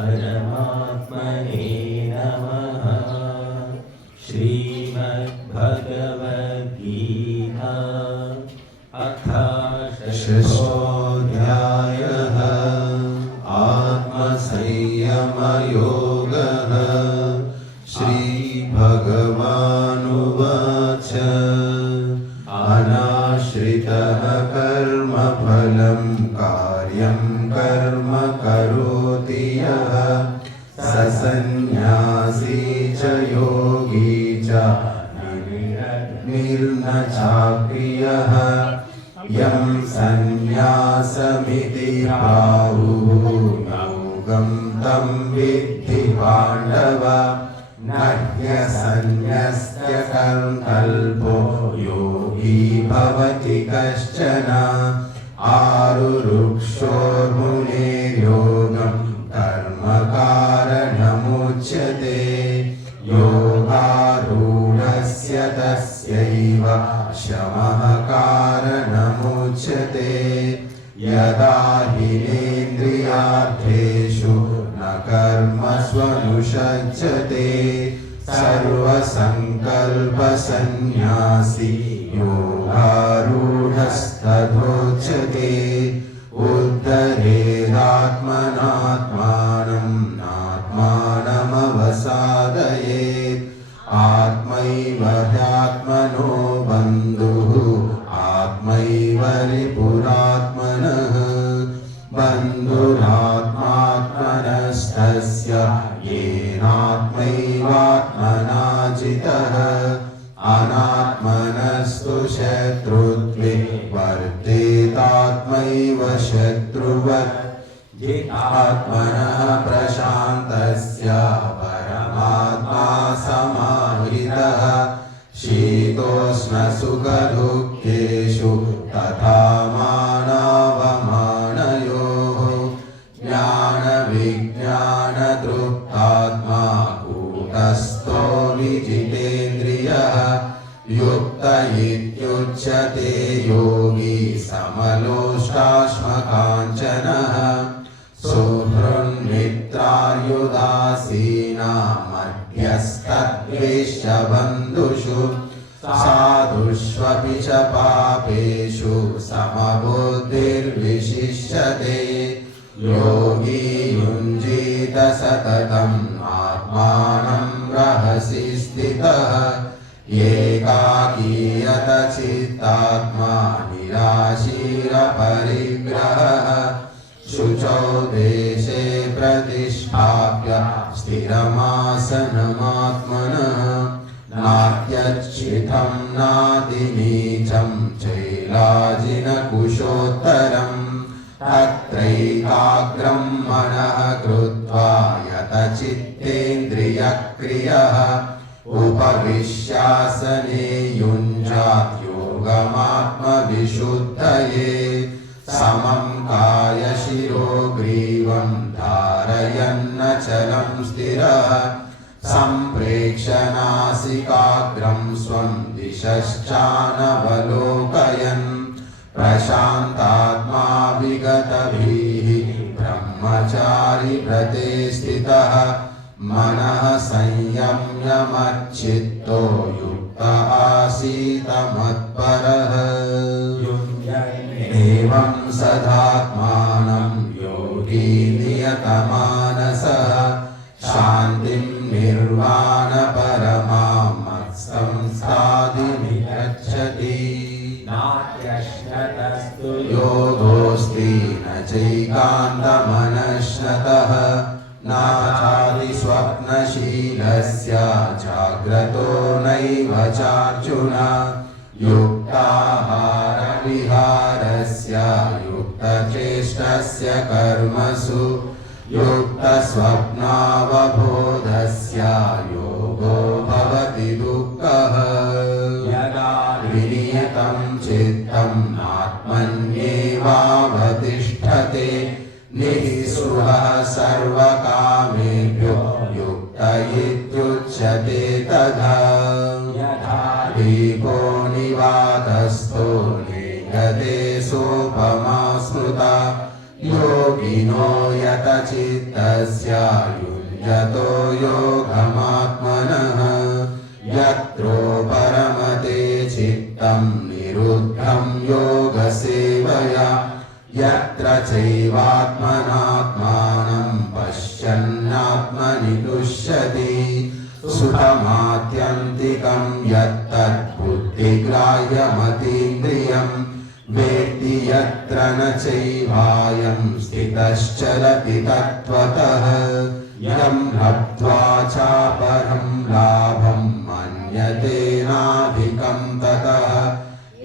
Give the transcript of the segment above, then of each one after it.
परमात्मने नमः। श्रीमद्भगवद्गीता अथ षष्ठोऽध्यायः। आत्मसंयमयोगः। श्रीभगवानुवाच अनाश्रितः कर्मफलं कार्यं कर्म करोति यः स सन्न्यासी च योगी च निर्न चाक्रियः। यं सन्न्यासमिति प्राहुः योगं तं विद्धि पाण्डव। न ह्यसन्न्यस्य कल्पो योगी भवति कश्चन। आरुरुक्षोर्मुनेर्योगं कर्मकारणमुच्यते। योगारूढस्य तस्यैव शमः कारणमुच्यते। यदा हिनेन्द्रियार्थेषु न कर्मस्वनुषज्जते सर्वसङ्कल्पसन्न्यासी योगारूढस्तथोच्यते। उद्धरेदात्मनात्मानं नात्मानमवसादयेत्। आत्मैव ह्यात्मनो बन्धुः आत्मैव रिपुरात्मनः। बन्धुरात्मात्मनस्तस्य येनात्मैवात्मना जितः। अनात्मनस्तु शत्रुत्वे वर्तेतात्मैव शत्रुवत्। जितात्मनः प्रशान्तस्य परमात्मा समाहितः। शीतोष्णसुखदुःखेषु तथा मानावमानयोः। ज्ञानविज्ञानतृप्तात्मा कूटस्थो विजितेन्द्रियः। युक्त इत्युच्यते योगी समलोष्टाश्मकाञ्चनः। सुहृन्मित्रार्युदासीना मध्यस्तद्वेष्य बन्धुषु। साधुष्वपि च पापेषु समबुद्धिर्विशिष्यते। योगी युञ्जीत सततम् आत्मानं रहसि स्थितः। एकाकीयत चित्तात्मा निराशीरपरिग्रहः। शुचौ देशे प्रतिष्ठाप्य स्थिरमासनमात्मनः। नात्यच्छितं नातिनीचं चैलाजिनकुशोत्तरम्। तत्रैकाग्रं मनः कृत्वा यतचित्तेन्द्रियक्रियः। उपविश्यासने युञ्जात् योगमात्मविशुद्धये। समं कायशिरो ग्रीवं धारयन्नचलं स्थिरः। सम्प्रेक्ष्य नासिकाग्रं स्वं दिशश्चानवलोकयन्। प्रशान्तात्मा विगतभिः ब्रह्मचारी व्रते स्थितः। मनः संयम्य मच्चित्तो युक्त आसीत मत्परः। एवं सदात्मानं योगी नियतमानसः। शान्तिं निर्वाणपरमां मत्संस्थादिमिगच्छति। नात्यश्नतस्तु योगोऽस्ति न चैकान्तमनश्नतः। नाचादिस्वप्नशीलस्य जाग्रतो नैव चार्जुन। युक्ताहारविहारस्य युक्तचेष्टस्य कर्मसु। युक्तस्वप्नावबोधस्य योगो भवति दुःखः। यदा विनियतं चित्तं आत्मन्येवावतिष्ठते। निःस्पृहः सर्वकामेभ्यो युक्त इत्युच्यते तथा। यथा दीपो निवातस्थो नेङ्गते सोपमा स्मृता। योगिनो यतचित्तस्य युञ्जतो योगमात्मनः यत्रो परमते चित्तं निरुद्धं योगसेवया यत्र चैवात्मनात्मानं पश्यन्नात्मनि तुष्यति सुखमात्यन्तिकं यत्तद्बुद्धिग्राह्यमतीन्द्रियं वेत्ति यत्र न चैवायं स्थितश्चलति तत्त्वतः यं लब्ध्वा चापरं लाभं मन्यतेनाधिकं ततः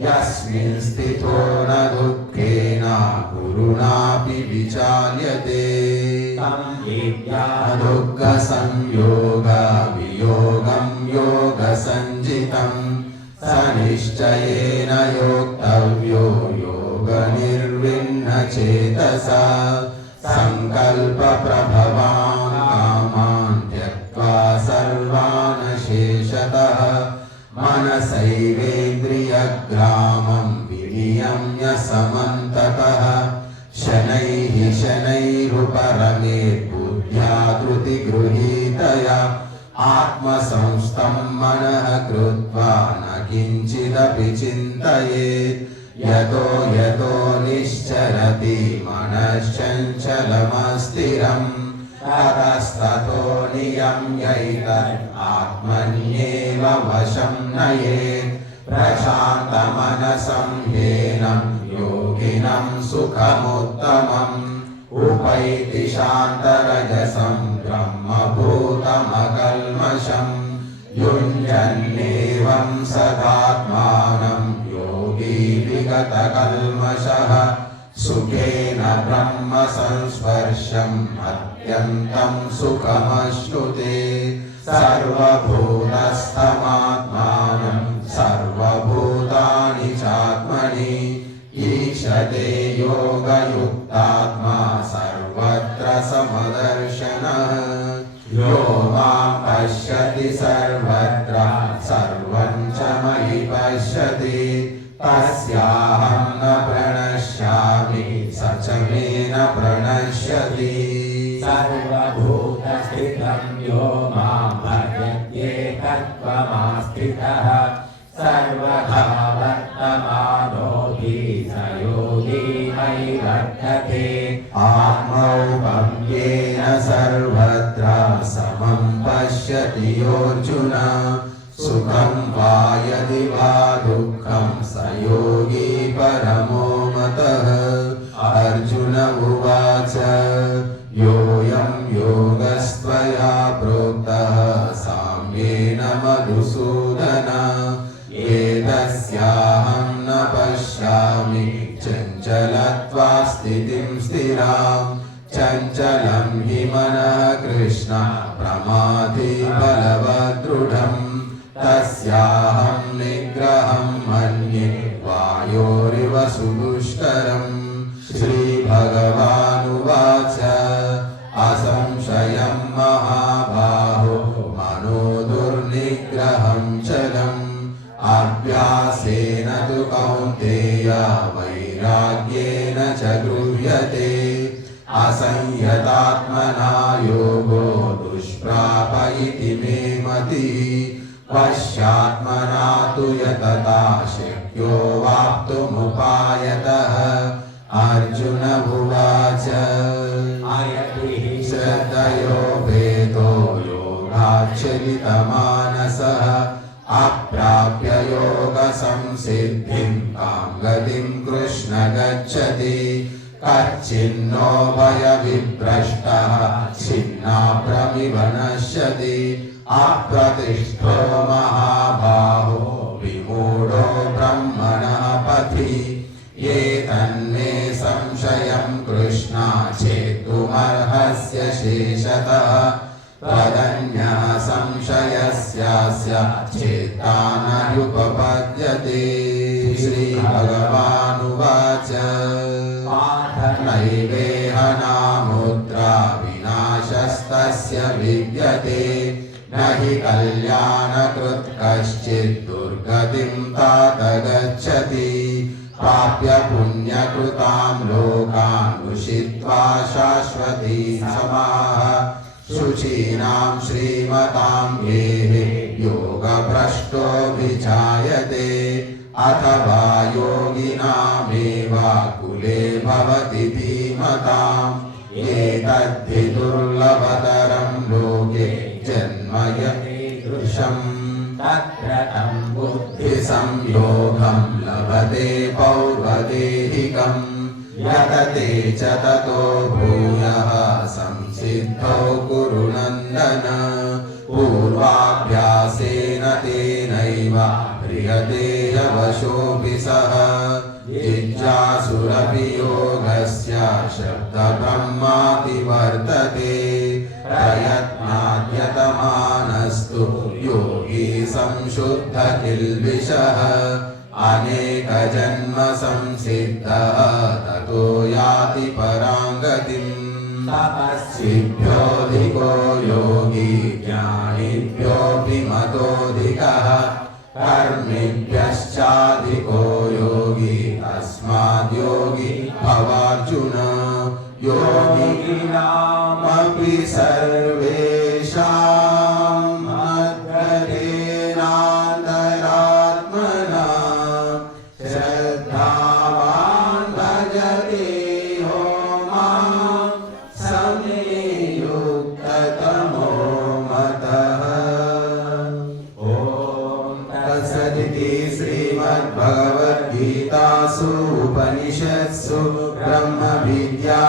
यस्मिन् स्थितो न दुःखेन गुरुणापि विचाल्यते दुःखसंयोगवियोगं योगसञ्जितं स निश्चयेन योक्तव्यो योगनिर्विण्णचेतसा सङ्कल्पप्रभवान् कामान् त्यक्त्वा सर्वान् शेषतः मनसैवेन्द्रियग्रामं विनियम्य समन्ततः शनैः शनैरुपरमेत् बुद्ध्या धृतिगृहीतया आत्मसंस्थं मनः कृत्वा न किञ्चिदपि चिन्तयेत् यतो यतो निश्चरति मनश्चञ्चलमस्थिरम् ततस्ततो नियम्यैतत् आत्मन्येव वशं नयेत् प्रशान्तमनसं ह्येनं योगिनं सुखमुत्तमम् उपैति शान्तरजसं ब्रह्मभूतमकल्मषं युञ्जन्नेवं सदात्मानं योगी विगतकल्मषः सुखेन ब्रह्म संस्पर्शम् अत्यन्तं सुखमश्नुते सर्वभूतस्थमात्मानं सर्वभूतानि चात्मनि ईशते योगयुक्तात्मा सर्वत्र समदर्शनः यो मां पश्यति सर्वत्र सर्वं च मयि पश्यति तस्याहं न प्रणश्यामि स च मे न प्रणश्यति सर्वभूतस्थितं यो मां भजत्येकत्वमास्थितः सर्वथा वर्तमानोऽपि स योगी मयि वर्तते आत्मौपम्येन सर्वत्र समं पश्यति योऽर्जुन सुखं वा यदि वा दुःखं स योगी परमो मतः अर्जुन उवाच योऽयं योगस्त्वया प्रोक्तः साम्येन मधुसूदन एतस्याहं न पश्यामि चञ्चलत्वा स्थितिं स्थिरां चञ्चलं हि मनः कृष्ण प्रमाथि बलवदृढम् तस्याहं निग्रहं मन्ये वायोरिव सुदुष्करम् श्रीभगवानुवाच असंशयं महाबाहो मनो दुर्निग्रहं चलम् अभ्यासेन तु कौन्तेय वैराग्येन च गृह्यते असंयतात्मना योगो दुष्प्राप इति मे मतिः वश्यात्मना तु यतता शक्यो वाप्तुमुपायतः अर्जुन उवाच श्रद्धयो भेदो योगाच्चलितमानसः अप्राप्य योगसंसिद्धिं कां गतिं कृष्ण गच्छति कच्चिन्नो भयविभ्रष्टः छिन्नाभ्रमिव नश्यति अप्रतिष्ठो महाबाहो विमूढो ब्रह्मणः पथि ये तन्मे संशयं कृष्ण चेतुमर्हस्य शेषतः तदन्यः संशयस्यास्य चेता न ह्युपपद्यते श्रीभगवानुवाच नैवेह नामुद्रा विनाशस्तस्य विद्यते न हि कल्याणकृत् कश्चित् दुर्गतिं तात गच्छति प्राप्य पुण्यकृतां लोकान् उषित्वा गृहीत्वा शाश्वती समाः शुचीनां श्रीमतां गेः योगभ्रष्टोऽभिजायते अथवा योगिनामेवाकुले भवति धीमताम् एतद्धि दुर्लभतरं लोके जन्म यदृशम् तत्र तं बुद्धिसंयोगं लभते पौर्वदेहिकम् यतते च ततो भूयः संसिद्धौ कुरु नन्दन पूर्वाभ्यासेन तेनैव ह्रियते यवशोऽपि सः जिज्ञासुरपि योगस्य शब्दब्रह्माति वर्तते प्रयत्नाद्यतमानस्तु योगी संशुद्ध किल्बिषः अनेकजन्म संसिद्धः ततो याति परां गतिम् तपस्विभ्योऽधिको योगी ज्ञानिभ्योऽपि मतोऽधिकः कर्मिभ्यश्चाधिको योगी तस्माद्योगी भवार्जुन योगिनामपि सर्वेषां मद्गतेनान्तरात्मना श्रद्धावान् भजते यो मां समे युक्ततमो मतः। तत्सदिति श्रीमद्भगवद्गीतासु उपनिषत्सु ब्रह्मविद्या